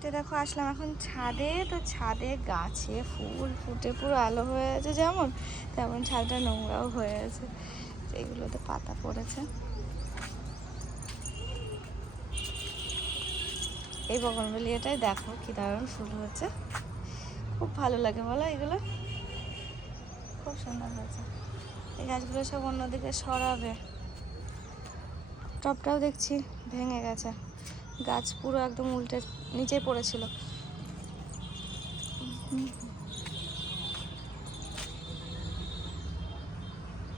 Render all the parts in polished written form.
তো দেখো আসলাম এখন ছাদে, তো ছাদে গাছে ফুল ফুটে পুরো আলো হয়ে আছে, যেমন তেমন ছাদটা নোংরাও হয়ে আছে, এগুলোতে পাতা পড়েছে। এই বগনভেলিয়াটাই দেখো কি দারুণ ফুল হচ্ছে, খুব ভালো লাগে বলো, এগুলো খুব সুন্দর হয়েছে। এই গাছগুলো সব অন্যদিকে সরাবে। টবটাও দেখছি ভেঙে গেছে, গাছ পুরো একদম উল্টে নিচে পড়েছিল।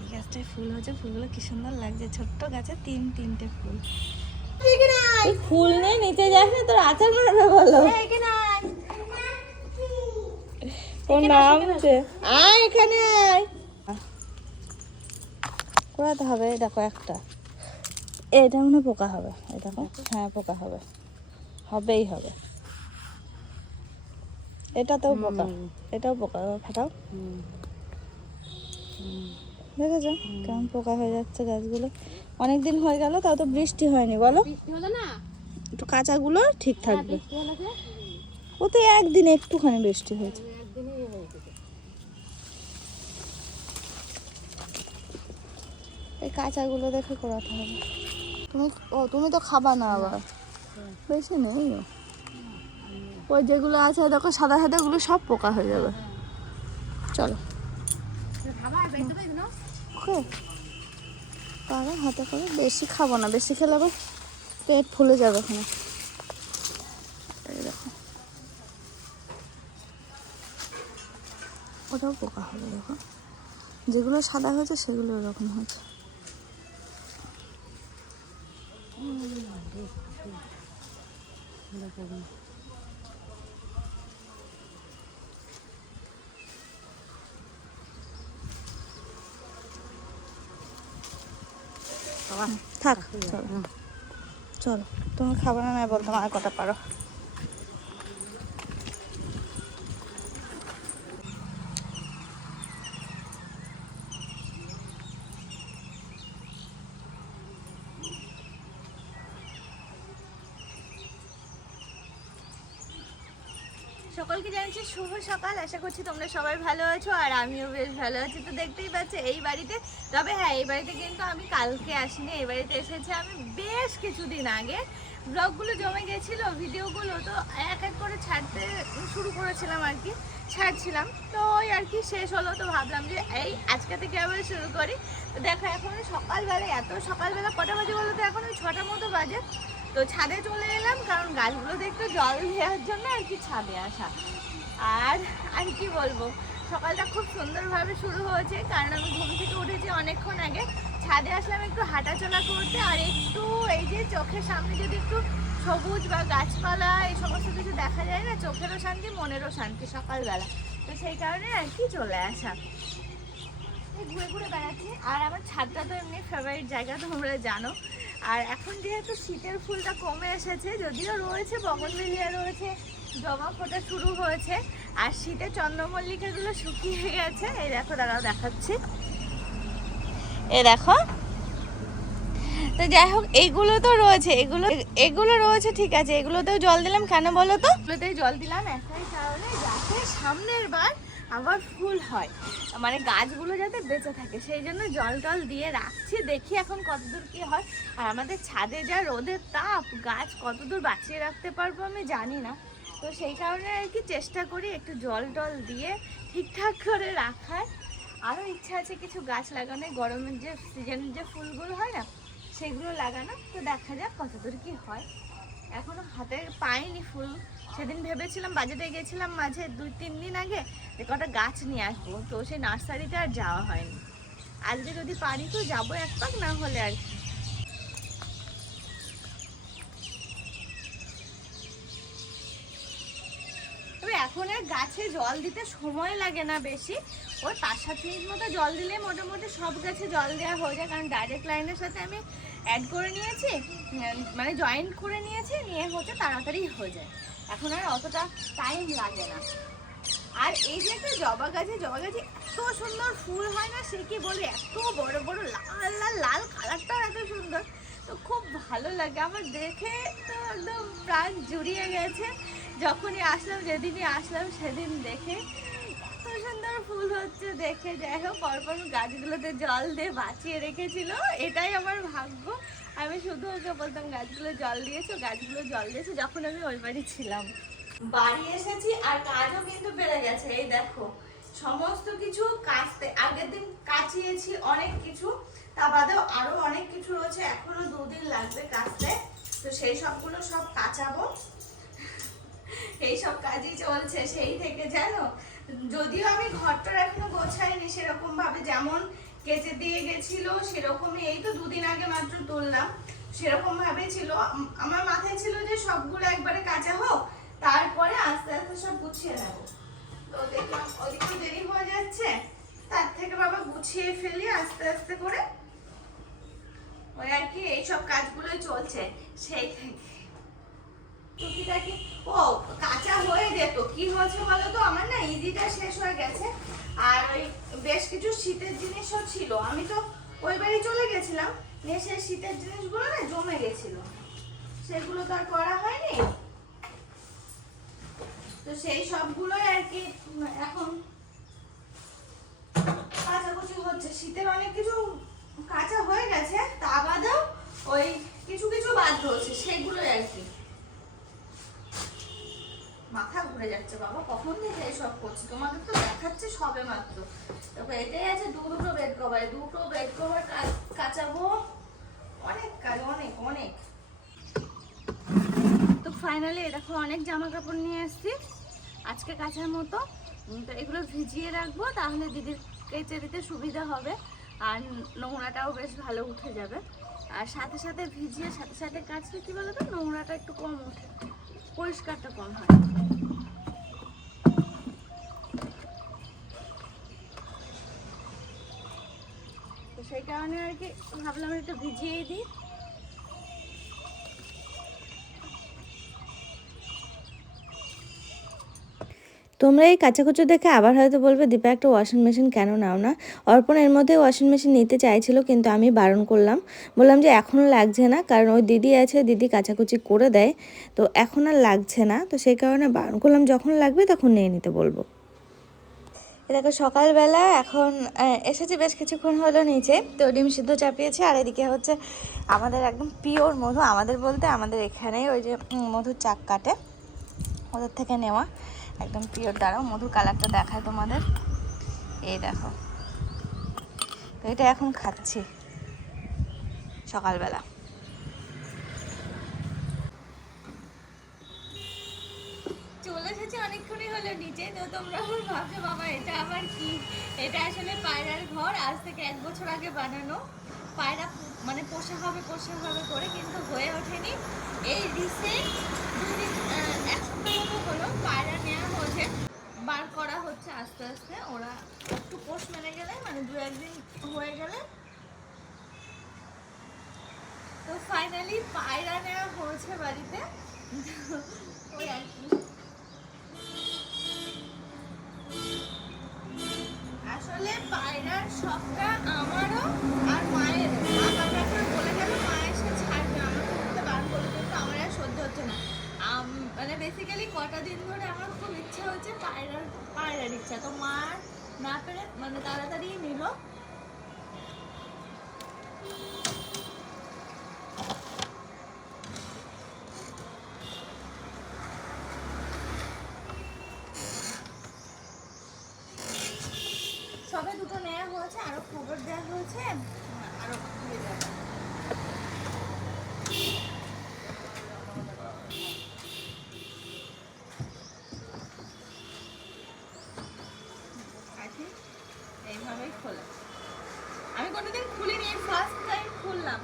এই গাছটায় ফুল হয়েছে, ফুলগুলো কি সুন্দর লাগছে, ছোট্ট গাছে তিনটে ফুল। ফুল নেই নিচে যাস না, তোর আচার বানাবে বলো। ওর নামছে, আয় এখানে আয়। কোরাতে হবে, দেখো একটা, এটা মনে পোকা হবে, এই দেখো, হ্যাঁ পোকা হবে, হবেই হবে। এটাতেও পোকা, এটাও পোকা, ফাটাও। দেখেছো কেমন পোকা হয়ে যাচ্ছে গাছগুলো, অনেকদিন হয়ে গেল, তাও তো বৃষ্টি হয়নি বলো, একটু কাঁচাগুলো ঠিক থাকবে। ও তো একদিন একটুখানি বৃষ্টি হয়েছে। এই কাঁচাগুলো দেখে করাতে হবে। তুমি তো খাবা না আবার, বেশি নেই। ওই যেগুলো আছে দেখো সাদা সাদা, ওগুলো সব পোকা হয়ে যাবে। চলো পারো হাতে করে, বেশি খাবো না, বেশি খেলে আবার পেট ফুলে যাবে ওখানে। এই দেখো ওটাও পোকা হবে, দেখো যেগুলো সাদা হয়েছে সেগুলো এরকম হয়েছে। থাক চলো চলো, তুমি খাবে না বলতো আর কটা পারো। সকলকে জানাচ্ছি শুভ সকাল, আশা করছি তোমরা সবাই ভালো আছো আর আমিও বেশ ভালো আছি। তো দেখতেই পাচ্ছি এই বাড়িতে, তবে হ্যাঁ এই বাড়িতে কিন্তু আমি কালকে আসিনি, এই বাড়িতে এসেছি আমি বেশ কিছুদিন আগে। ব্লগগুলো জমে গেছিলো, ভিডিওগুলো তো এক এক করে ছাড়তে শুরু করেছিলাম আর কি, ছাড়ছিলাম, তো ওই আর কি শেষ হলো, তো ভাবলাম যে এই আজকে থেকে আবার শুরু করি। তো দেখো এখন সকালবেলা, এত সকালবেলা কটা বাজে বলো তো, এখন ওই 6টার মতো বাজে। তো ছাদে চলে এলাম, কারণ গাছগুলোতে একটু জল দেওয়ার জন্য আর কি ছাদে আসা। আর আর কি বলবো, সকালটা খুব সুন্দরভাবে শুরু হয়েছে, কারণ আমি ঘুম থেকে উঠেছি অনেকক্ষণ আগে, ছাদে আসলাম একটু হাঁটাচলা করতে, আর একটু এই যে চোখের সামনে যদি একটু সবুজ বা গাছপালা এই সমস্ত কিছু দেখা যায় না, চোখেরও শান্তি মনেরও শান্তি সকালবেলা, তো সেই কারণে আর কি চলে আসা। ঘুরে ঘুরে বেড়াচ্ছি, আর আমার ছাদটা তো এমনি ফেভারিট জায়গা তোমরা জানো। আর এখন যেহেতু শীতের ফুলটা কমে এসেছে, যদিও রয়েছে বগনভেলিয়া রয়েছে, জবা ফোটা শুরু হয়েছে, আর শীতে চন্দ্রমল্লিকাগুলো শুকিয়ে গেছে। এই দেখো দাঁড়াও দেখাচ্ছি, এই দেখো। তো যাই হোক এইগুলো তো রয়েছে, এগুলো রয়েছে ঠিক আছে, এগুলোতেও জল দিলাম, কেন বলো তো, এগুলোতেই জল দিলাম একটাই কারণে, যাতে সামনের বার আবার ফুল হয়, মানে গাছগুলো যাতে বেঁচে থাকে, সেই জন্য জল টল দিয়ে রাখছি, দেখি এখন কতদূর কি হয়। আর আমাদের ছাদে যা রোদের তাপ, গাছ কতদূর বাঁচিয়ে রাখতে পারবো আমি জানি না, তো সেই কারণে আর কি চেষ্টা করি একটু জল টল দিয়ে ঠিকঠাক করে রাখার। আরও ইচ্ছা আছে কিছু গাছ লাগানো, গরমের যে সিজনের যে ফুলগুলো হয় না সেগুলো লাগানো, তো দেখা যাক কতদূর কি হয়। এখনো হাতে পাইনি ফুল, সেদিন ভেবেছিলাম বাজারে গেছিলাম মাঝে 2-3 দিন আগে যে কটা গাছ নিয়ে আসবো, তো সেই নার্সারিতে আর যাওয়া হয়নি। আজকে যদি পারি তো যাবো এক পাক, না হলে আর কি। তবে এখন আর গাছে জল দিতে সময় লাগে না বেশি, ওই 5-7 মিনিট মতো জল দিলে মোটামুটি সব গাছে জল দেওয়া হয়ে যায়, কারণ ডাইরেক্ট লাইনের সাথে আমি অ্যাড করে নিয়েছি, মানে জয়েন্ট করে নিয়েছি, নিয়ে হচ্ছে তাড়াতাড়ি হয়ে যায়, এখন আর অতটা টাইম লাগে না। আর এই যে একটা জবা গাছে এত সুন্দর ফুল হয় না, সে কি বলে, এত বড় বড় লাল লাল লাল কালারটাও এত সুন্দর, তো খুব ভালো লাগে আমার দেখে, তো একদম প্রাণ জুড়িয়ে গেছে। যখনই আসলাম, যেদিনই আসলাম সেদিন দেখে এত সুন্দর ফুল হচ্ছে দেখে। যাই হোক, পরপর গাছগুলোতে জল দিয়ে বাঁচিয়ে রেখেছিল, এটাই আমার ভাগ্য। আমি শুধু ওকে বলতাম গাছগুলো জল দিয়েছো, গাছগুলো জল দিয়েছো, যখন আমি ওই বাড়ি ছিলাম। বাড়ি এসেছি আর কাজও কিন্তু বেড়ে গেছে। এই দেখো সমস্ত কিছু কাচতে, আগের দিন কাচিয়েছি অনেক কিছু, তা বাদেও আরো অনেক কিছু রয়েছে, এখনো 2 দিন লাগবে কাচতে। তো সেই সবগুলো সব কাচাবো, এই সব কাজই চলছে সেই থেকে জানো। যদিও আমি ঘরটার এখনো গোছাইনি সেরকম ভাবে, যেমন কেচে দিয়ে গেছিল সেরকমই, এই তো 2 দিন আগে মাত্র তুললাম, সেরকম ভাবে ছিল। আমার মাথায় ছিল যে সবগুলো একবারে কাঁচা হোক, তারপরে আস্তে আস্তে সব গুছিয়ে নেবো। তো দেখলাম ওদিকে দেরি হয়ে যাচ্ছে, তার থেকে বাবা গুছিয়ে ফেলি আস্তে আস্তে করে। ওই আর কি, এইসব কাজগুলোই চলছে সেই থেকে। টুকিটাকি ও কাঁচা হয়ে যেত, কি হয়েছে বলো তো, আমার না ইজিটা শেষ হয়ে গেছে, আর ওই বেশ কিছু শীতের জিনিসও ছিল। আমি তো ওই বাড়ি চলে গেছিলাম, নিয়ে সেই শীতের জিনিসগুলো না জমে গেছিল, সেগুলো তো আর করা হয়নি। তো সেই সবগুলোই আর কি এখন কাচাকুচি হচ্ছে। শীতের অনেক কিছু কাঁচা হয়ে গেছে, তা বাদেও ওই কিছু কিছু বাদ রয়েছে, সেগুলোই আর কি। মাথা ঘুরে যাচ্ছে বাবা, কখন থেকে এসব করছি, তোমাদের তো দেখাচ্ছে সবে মাত্র। তারপর এটাই আছে, দুটো বেড কভার, দুটো বেড কভার কাচাবো, অনেক কাজ, অনেক অনেক। তো ফাইনালি দেখো অনেক জামা কাপড় নিয়ে এসেছি আজকে কাচার মতো। তো এগুলো ভিজিয়ে রাখবো, তাহলে দিদির কেচে দিতে সুবিধা হবে, আর নোংরাটাও বেশ ভালো উঠে যাবে। আর সাথে সাথে ভিজিয়ে সাথে সাথে কাচলে কি বলতো, নোংরাটা একটু কম ওঠে, পরিষ্কারটা কম হয়। তো সেই কারণে আর কি ভাবলাম একটু ভিজিয়েই দিই। তোমরা এই কাচাকুচো দেখে আবার হয়তো বলবে দীপা একটা ওয়াশিং মেশিন কেন নাও না। অর্পণ এর মধ্যে ওয়াশিং মেশিন নিতে চাইছিল, কিন্তু আমি বারণ করলাম, বললাম যে এখনও লাগছে না, কারণ ওই দিদি আছে, দিদি কাচাকুচি করে দেয়, তো এখন আর লাগছে না। তো সেই কারণে বারণ করলাম, যখন লাগবে তখন নিয়ে নিতে বলবো। দেখো সকালবেলা এখন এসেছি, বেশ কিছুক্ষণ হলো নিচে, তো ডিম সিদ্ধ চাপিয়েছি, আর এদিকে হচ্ছে আমাদের একদম পিওর মধু, আমাদের বলতে আমাদের এখানেই ওই যে মধুর চাক কাটে, ওদের থেকে নেওয়া একদম পিওর। দাঁড়াও মধুর কালারটা দেখায় তোমাদের, এই দেখো। তো এটা এখন খাচ্ছি সকালবেলা। চলে এসেছি অনেকক্ষণই হলো নিচে। তো তোমরা ভাবছো বাবা এটা আবার কি, এটা আসলে পায়রার ঘর, আজ থেকে 1 বছর আগে বানানো। পায়রা মানে পোষা হবে করে, কিন্তু হয়ে ওঠেনি। এই রিসেন্ট 2 দিন 1 সপ্তাহ মতো হলো পায়রা নেওয়া হয়েছে, বার করা হচ্ছে আস্তে আস্তে। ওরা একটু পোষ মেনে গেলে, মানে 2-1 দিন হয়ে গেলে, তো ফাইনালি পায়রা নেওয়া হয়েছে বাড়িতে। ওই আর কি, আসলে পায়রার শখটা আমারও আর মায়ের। মা বাবা করে বলে গেল মা এসে ছাড়বে, আমাকে বলতে বারণ করলো, কিন্তু আমার আর সহ্য হচ্ছে না। মানে বেসিক্যালি কটা দিন ধরে আমার খুব ইচ্ছা হচ্ছে পায়রার ইচ্ছা, তো মা না পেরে মানে তাড়াতাড়ি নিল। সবে 2টো নেওয়া হয়েছে, আরো খবর দেওয়া হয়েছে, আরো দিয়ে যাবে। এইভাবেই খোলা, আমি কোনোদিন খুলিনি, ফার্স্ট টাইম খুললাম।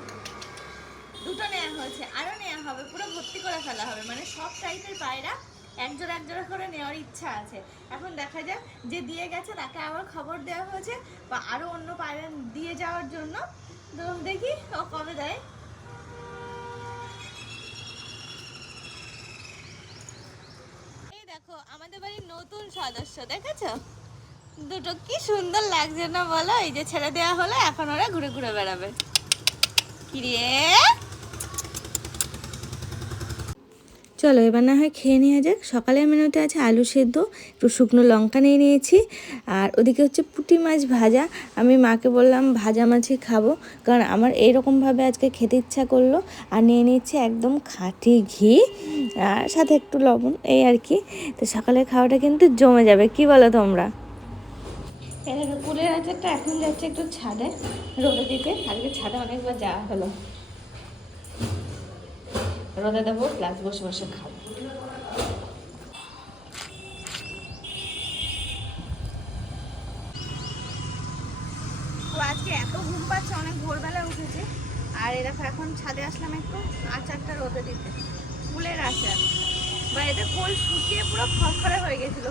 2টো নেওয়া হয়েছে, আরো নেওয়া হবে, পুরো ভর্তি করে ফেলা হবে, মানে সব টাইপের পায়রা এক জোড়া করে নেওয়ার ইচ্ছা আছে। এখন দেখা যাক, যে দিয়ে গেছে তাকে আবার খবর দেওয়া হয়েছে, বা আরো অন্য পায়রা দিয়ে যাওয়ার জন্য। তো দেখি ও কবে দেয়। এই দেখো আমাদের বাড়ির নতুন সদস্য, দেখেছো? 2টো কি সুন্দর লাগছে না বলো? এই যে ছেড়ে দেওয়া হলো, এখন ওরা ঘুরে ঘুরে বেড়াবে। কি রে, চলো এবার না হয় খেয়ে নেওয়া যাক। সকালের মেনুতে আছে আলু সেদ্ধ, একটু শুকনো লঙ্কা নিয়ে নিয়েছি, আর ওদিকে হচ্ছে পুঁটি মাছ ভাজা। আমি মাকে বললাম ভাজা মাছই খাবো, কারণ আমার এইরকমভাবে আজকে খেতে ইচ্ছা করলো। আর নিয়ে নিচ্ছি একদম খাঁটি ঘি, আর সাথে একটু লবণ, এই আর কি। তো সকালের খাওয়াটা কিন্তু জমে যাবে, কি বলো তোমরা? কুলের আচারটা এখন যাচ্ছে একটু ছাদে রোদে দিতে। আজকে ছাদে অনেকবার যাওয়া হলো, রোদে দেবো প্লাস বসে বসে খাবো। তো আজকে এত ঘুম পাচ্ছে, অনেক ভোরবেলা উঠেছে। আর এরকম এখন ছাদে আসলাম একটু আচারটা রোদে দিতে, ফুলের আচার। বা এটা কোল শুকিয়ে পুরো খড়খড়ে হয়ে গেছিলো,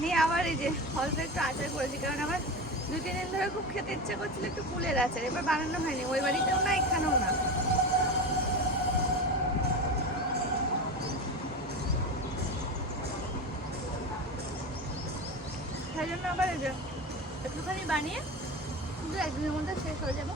নিয়ে আবার এই যে অল্প একটু আচার করেছি, কারণ আমার 2-3 দিন ধরে খুব খেতে ইচ্ছে করছিল একটু ফুলের আচার। এবার বানানো হয়নি, ওই বাড়িতেও না এখানেও না। সেই জন্য আবার এই যে একটুখানি বানিয়ে কিন্তু একদিনের মধ্যে শেষ হয়ে যাবে।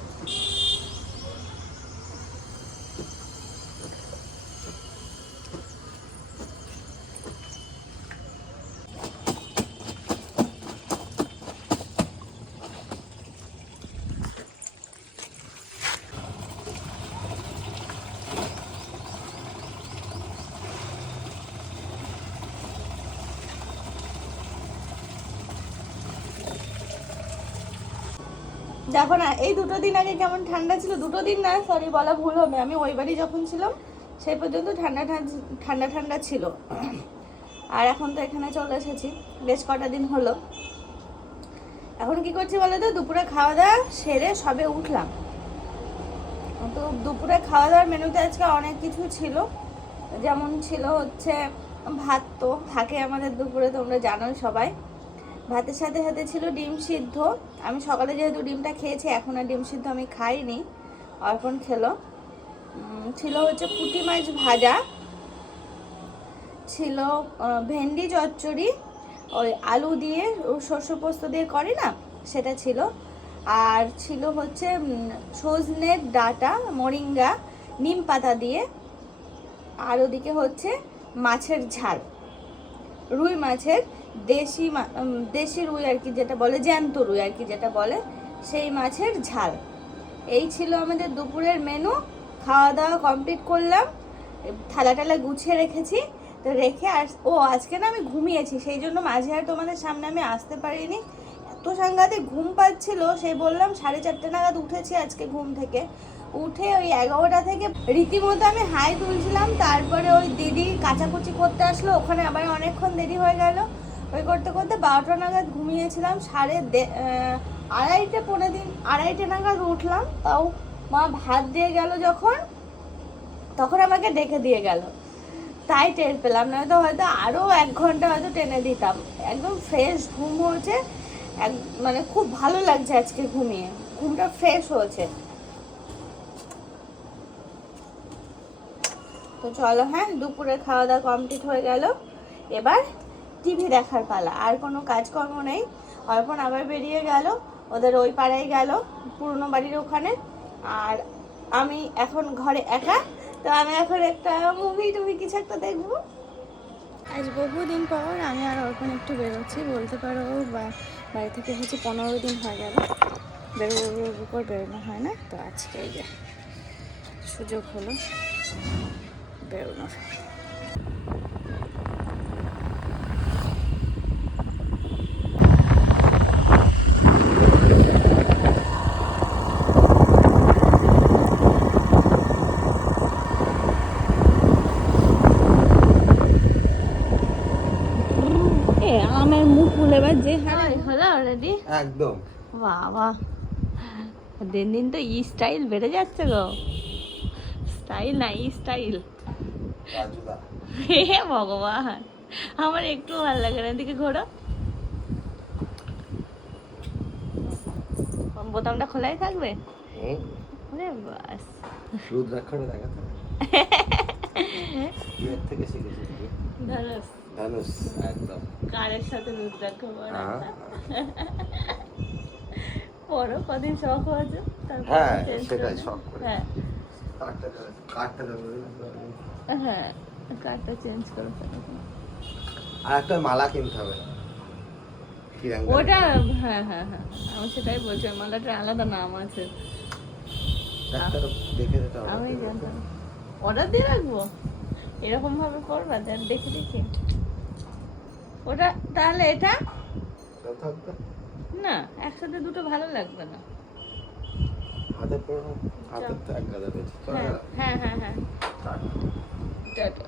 দেখো না, এই 2 দিন আগে কেমন ঠান্ডা ছিল। 2 দিন না, সরি বলা ভুল হবে, আমি ওই বাড়ি যখন ছিলাম সেই পর্যন্ত ঠান্ডা ঠান্ডা ঠান্ডা ছিল। আর এখন তো এখানে চলে এসেছি বেশ কটা দিন হলো। এখন কি করছি বলো তো, দুপুরে খাওয়া দাওয়া সেরে সবে উঠলাম। তো দুপুরে খাওয়া দাওয়ার মেনুতে আজকে অনেক কিছু ছিল। যেমন ছিল হচ্ছে ভাত, তো থাকে আমাদের দুপুরে, তোমরা জানোই সবাই। ভাতের সাথে সাথে ছিল ডিম সিদ্ধ। আমি সকালে যেহেতু ডিমটা খেয়েছি, এখন আর ডিম সিদ্ধ আমি খাইনি, অর্পণ খেলো। ছিল হচ্ছে পুঁটি মাছ ভাজা, ছিল ভেন্ডি চচ্চড়ি, ওই আলু দিয়ে শস্য পোস্ত দিয়ে করে না, সেটা ছিল। আর ছিল হচ্ছে সজনের ডাঁটা, মোরিঙ্গা, নিম পাতা দিয়ে। আর ওদিকে হচ্ছে মাছের ঝাল, রুই মাছের, দেশি রুই আর কি যেটা বলে, জ্যান্ত রুই আর কি যেটা বলে, সেই মাছের ঝাল। এই ছিল আমাদের দুপুরের মেনু। খাওয়া দাওয়া কমপ্লিট করলাম, থালা টালা গুছিয়ে রেখেছি। তো রেখে আজকে না আমি ঘুমিয়েছি, সেই জন্য মাঝে আর তোমাদের সামনে আমি আসতে পারিনি। এত সাংঘাতিক ঘুম পাচ্ছিল, সেই বললাম 4:30 নাগাদ উঠেছি আজকে ঘুম থেকে। উঠে ওই 11টা থেকে রীতিমতো আমি হাই তুলছিলাম। তারপরে ওই দিদি কাচাকুচি করতে আসলো, ওখানে আবার অনেকক্ষণ দেরি হয়ে গেল। ওই করতে করতে 12টা নাগাদ ঘুমিয়েছিলাম। 2:30 নাগাদ উঠলাম। তাও মা ভাত দিয়ে গেল যখন, তখন আমাকে ডেকে দিয়ে গেল, তাই টের পেলাম, নয়তো হয়তো আরও 1 ঘন্টা হয়তো টেনে দিতাম। একদম ফ্রেশ ঘুম হয়েছে, মানে খুব ভালো লাগছে আজকে ঘুমিয়ে, ঘুমটা ফ্রেশ হয়েছে। তো চলো, হ্যাঁ দুপুরে খাওয়া দাওয়া কমপ্লিট হয়ে গেল, এবার টিভি দেখার পালা। আর কোনো কাজকর্ম নেই। অর্পণ আবার বেরিয়ে গেল, ওদের ওই পাড়ায় গেল, পুরনো বাড়ির ওখানে। আর আমি এখন ঘরে একা, তো আমি এখন একটা মুভি কিছু একটা দেখবো। আজ বহুদিন পর আমি আর অর্পণ একটু বেরোচ্ছি, বলতে পারো বাড়ি থেকে হচ্ছে 15 দিন হয়ে গেল বেরোনোর উপর বেরোনো হয় না। তো আজকে এই যে সুযোগ হলো বেরোনোর। আমের মুখ ফুলে যে হলো অলরেডি একদম। বাবা, দিন দিন তো স্টাইল বেড়ে যাচ্ছে গো। স্টাইল না স্টাইল, হে ভগবান, আমার একটু ভালো লাগে না। এদিকে ঘোরো, বোতামটা খোলাই থাকবে। বাস রুদ্রাক্ষরে দেখাতে থেকে শিখেছি ধনুষ, ধনুষ একদম কারের সাথে রুদ্রাক্ষ পরো, কদিন শখ হয়েছে, হ্যাঁ সেটাই শখ করে। হ্যাঁ কাঠটা হ্যাঁ, কার্ডটা চেঞ্জ করে ফেলো। আর একটা মালা কিনতে হবে কি রঙ ওটা হ্যাঁ হ্যাঁ হ্যাঁ আমি সেটাই বলছি, ওই মালাটার আলাদা নাম আছে। ডাক্তার দেখে দিতে হবে আমি জানতাম। অর্ডার দিয়ে রাখবো এরকম ভাবে করবা, দেখে দেখি। ওটা তাহলে এটা থাকবে না, একসাথে দুটো ভালো লাগবে না। হাতে পড়ো, হাতে তো এক গাদা পেয়েছি। হ্যাঁ হ্যাঁ হ্যাঁ হ্যাঁ টাটা। টাটা।